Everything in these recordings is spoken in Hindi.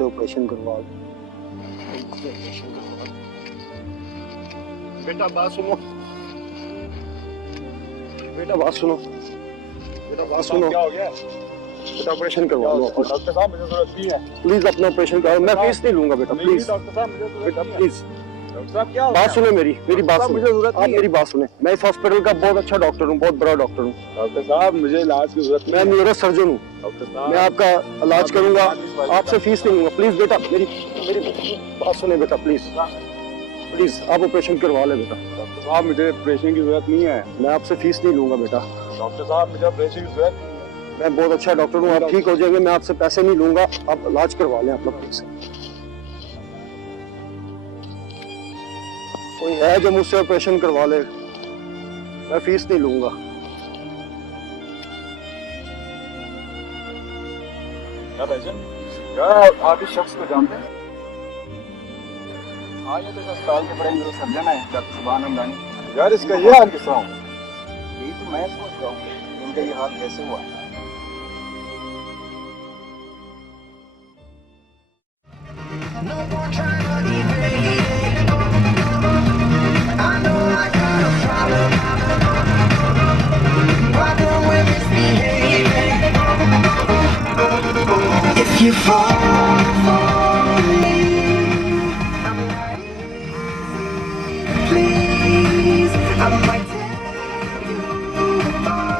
मुझसे ऑपरेशन करवा लो। बेटा बात सुनो, बेटा बात सुनो, बेटा बात सुनो। क्या हो गया? बेटा ऑपरेशन करवा लो। डॉक्टर साहब मुझे जरूरत नहीं है। प्लीज अपना ऑपरेशन करो, मैं फीस नहीं लूंगा बेटा, प्लीज। डॉक्टर साहब मुझे बेटा प्लीज डॉक्टर साहब क्या बात सुनो, मेरी बात सुनो। मुझे जरूरत आप मेरी बात सुने, मैं इस हॉस्पिटल का बहुत अच्छा डॉक्टर हूँ, बहुत बड़ा डॉक्टर हूँ। डॉक्टर साहब मुझे इलाज की जरूरत मैं न्यूरो सर्जन हूँ, डॉक्टर साहब मैं आपका इलाज करूंगा, आपसे फीस नहीं लूंगा। प्लीज बेटा मेरी बात सुने बेटा, प्लीज प्लीज आप ऑपरेशन करवा ले बेटा। डॉक्टर साहब मुझे ऑपरेशन की जरूरत नहीं है। मैं आपसे फीस नहीं लूंगा बेटा। डॉक्टर साहब मुझे ऑपरेशन की जरूरत नहीं है। मैं बहुत अच्छा डॉक्टर हूँ, आप ठीक हो जाएंगे, मैं आपसे पैसे नहीं लूंगा, आप इलाज करवा लें अपना प्लीज। कोई है जो मुझसे ऑपरेशन करवा ले, मैं फीस नहीं लूंगा। क्या भाईजान, क्या आप इस शख्स को जानते हैं? हाँ ये तो अस्पताल के बड़े न्यूरो सर्जन है, डॉक्टर सुभान हमदानी। यार इसका ये हाल किस तरह हुआ? यही तो मैं सोच रहा हूँ, इनका ये हाल कैसे हुआ? No more trying to evade it. I know I got a problem. Why don't we misbehave? If you fall for me, I'm not easy. Please, I might tell you apart.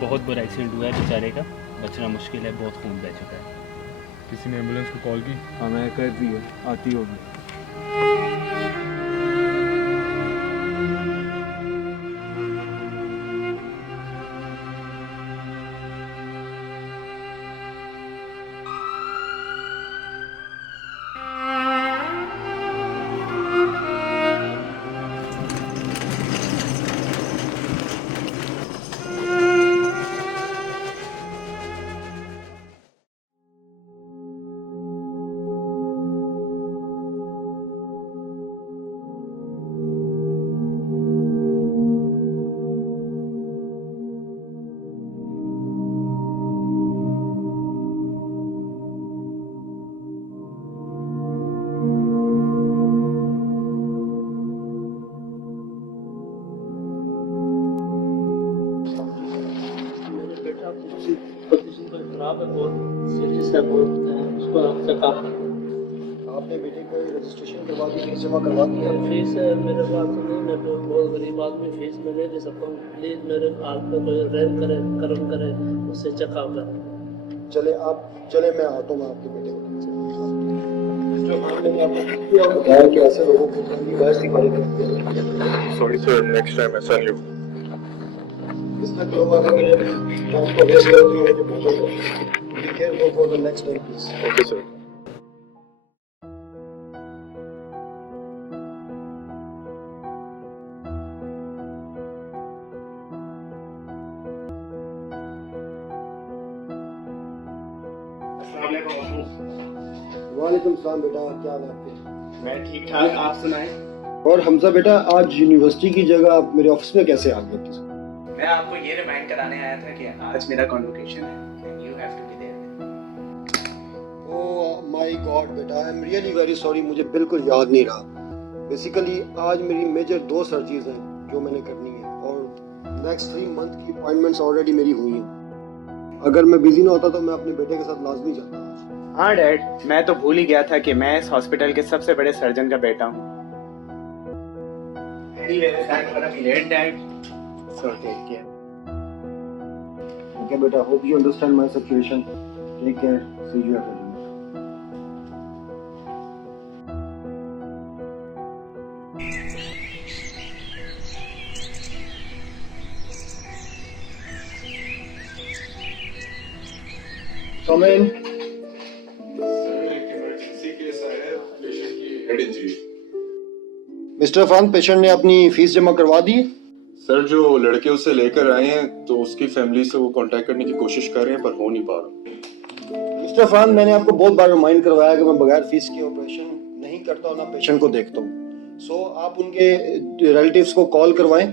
बहुत बुरा एक्सीडेंट हुआ है बेचारे का, बचना मुश्किल है, बहुत खून बह चुका है। किसी ने एम्बुलेंस को कॉल की? हाँ मैं कर दी है, आती होगी। पोजीशन तो खराब है, बहुत सीरियस है, बहुत उसको आपसे काफी आपने बेटे को रजिस्ट्रेशन करवा दी, फीस जमा करवा दी है? फीस है मेरे पास तो नहीं, मैं तो बहुत गरीब आदमी, फीस मैं नहीं दे सकता हूँ। प्लीज़ मेरे हाल पे कोई रहम करे, करम करे, उससे चखा कर। चले मैं आता हूँ, मैं आपके बेटे को जो मैंने आपको किया बताया कि ऐसे लोगों को बस ही करेंगे। सॉरी सर, नेक्स्ट टाइम ऐसा नहीं हो। इसमें तो हमारे लिए आपको वेस्ट कर दिया जो बोलो, be careful for the next time please. Okay sir. वालेकुम सलाम बेटा, क्या हाल है आपके? मैं ठीक ठाक, आप सुनाएं। और हमजा बेटा, आज यूनिवर्सिटी की जगह आप मेरे ऑफिस में कैसे आ गए? मैं आपको ये रिमाइंड कराने आया था कि आज मेरा कॉन्वोकेशन है and you have to be there. Oh my god बेटा, I am really very sorry, मुझे बिल्कुल याद नहीं रहा। बेसिकली आज मेरी मेजर 2 सर्जरीज हैं जो मैंने करनी है और नेक्स्ट 3 मंथ की अपॉइंटमेंट्स ऑलरेडी मेरी हुई हैं। अगर मैं बिजी ना होता तो मैं अपने बेटे के साथ लाजमी जाता। हाँ डैड, मैं तो भूल ही गया था कि मैं इस हॉस्पिटल के सबसे बड़े सर्जन का बेटा हूँ। So take care. Okay beta, hope you understand my situation. Take care. See you at dinner. Come in. Mister Fun, patient ने अपनी फीस जमा करवा दी? सर जो लड़के उसे लेकर आए हैं तो उसकी फैमिली से वो कांटेक्ट करने की कोशिश कर रहे हैं पर हो नहीं पा रहा। मिस्टर फरहान, मैंने आपको बहुत बार रिमाइंड करवाया कि मैं बगैर फीस के ऑपरेशन नहीं करता हूँ, ना पेशेंट को देखता हूँ। सो आप उनके रिलेटिव्स को कॉल करवाएं,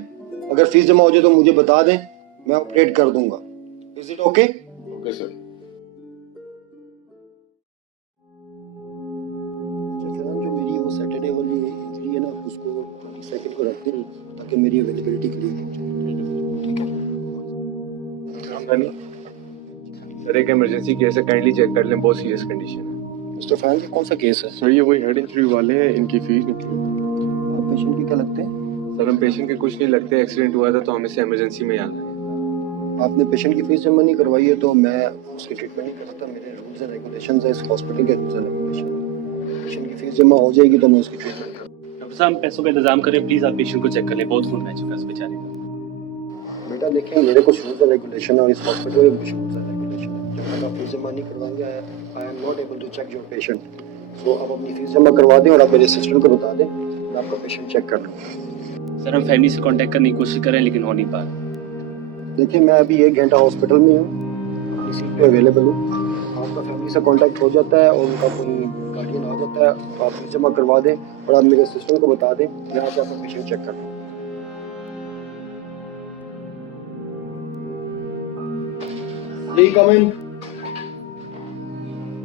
अगर फीस जमा हो जाए तो मुझे बता दें, मैं ऑपरेट कर दूंगा। Is it okay? Okay sir. जो मेरी वो सैटरडे वाली इंजरी है ना, उसको 22 को रख दें ताकि मेरी अवेलेबिलिटी क्लियर हो जाए। ठीक है रामधानी सर, एक इमरजेंसी केस है, काइंडली चेक कर लें, बहुत सीरियस कंडीशन है। मिस्टर फरहान, ये कौन सा केस है? सर ये वही हेड इंजरी वाले हैं, इनकी फीस निकली। आप पेशेंट के क्या लगते हैं? सर हम पेशेंट के कुछ नहीं लगते, एक्सीडेंट हुआ था तो हमें से इमरजेंसी में आना है। आपने पेशेंट की फीस जमा नहीं करवाई है तो मैं उसकी ट्रीटमेंट नहीं कर सकता। मेरे रूल्स एंड रेगुलेशंस है, इस हॉस्पिटल के रूल्स एंड रेगुलेशन। पेशेंट की फीस जमा हो जाएगी तो मैं उसकी ट्रीटमेंट करूँगा। डॉक्टर साहब पैसों का इंतजाम करें प्लीज़, आप पेशेंट को चेक कर लें, बहुत खून बह चुका है इस बेचारे का। बेटा देखें, मेरे कुछ रूल्स एंड रेगुलेशन है और इस हॉस्पिटल के कुछ रूल्स एंड रेगुलेशन है। जब तक आप फीस जमा नहीं करवाएंगे, I am not able to check your patient. तो आप अपनी फीस जमा करवा दें और आप मेरे असिस्टेंट को बता दें, मैं आपका पेशेंट चेक कर लूँगा। सर हम फैमिली से कांटेक्ट करने की कोशिश करें लेकिन हो नहीं पा रहा। देखिए, मैं अभी 1 घंटा हॉस्पिटल में हूँ, अपनी सीट पे अवेलेबल हूँ। आपका फैमिली से कांटेक्ट हो जाता है और उनका कोई गार्डियन आ जाता है तो आप फीस जमा करवा दें और आप मेरे असिस्टेंट को बता दें, मैं आके आपका पेशेंट चेक कर लूँगा। जी कम इन।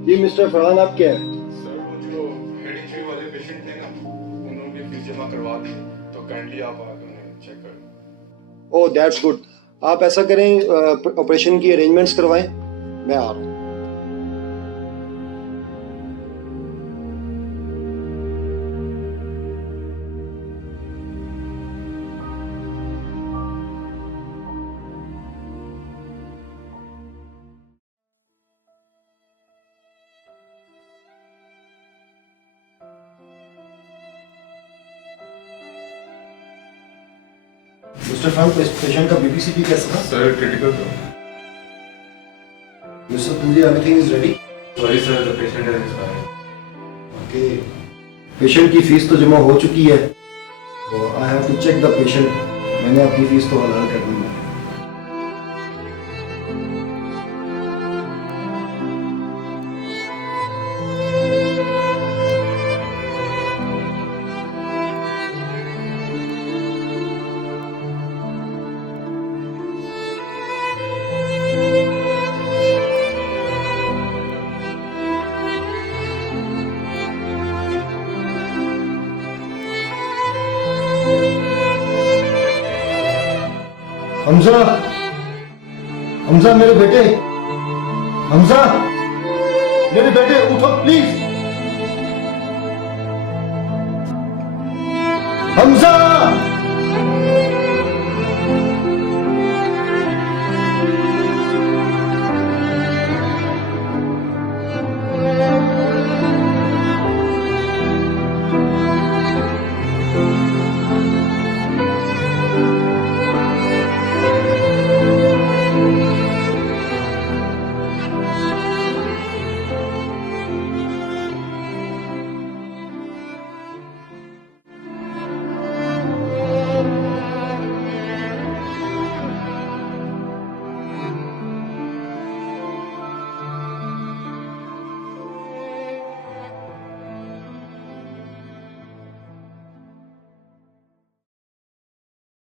जी मिस्टर फरहान, आप क्या है? सर वो जो हेड इंजरी वाले पेशेंट थे ना, उन्होंने फीस जमा करवा दी, तो काइंडली आप आकर उन्हें चेक कर लें। Oh that's good. आप ऐसा करें, ऑपरेशन की अरेंजमेंट्स करवाएं, मैं आ रहा हूँ। मिस्टर फरहान, तो इस पेशेंट का बीपीसीपी कैसा था? सर क्रिटिकल था। Mister Puri, everything is ready? Sorry sir, the patient is expired. Okay, patient की फीस तो जमा हो चुकी है, तो I have to check the patient. मैंने अपनी फीस तो हलाल कर दी है। हमजा, हमजा मेरे बेटे, हमजा मेरे बेटे, उठो प्लीज। हमजा,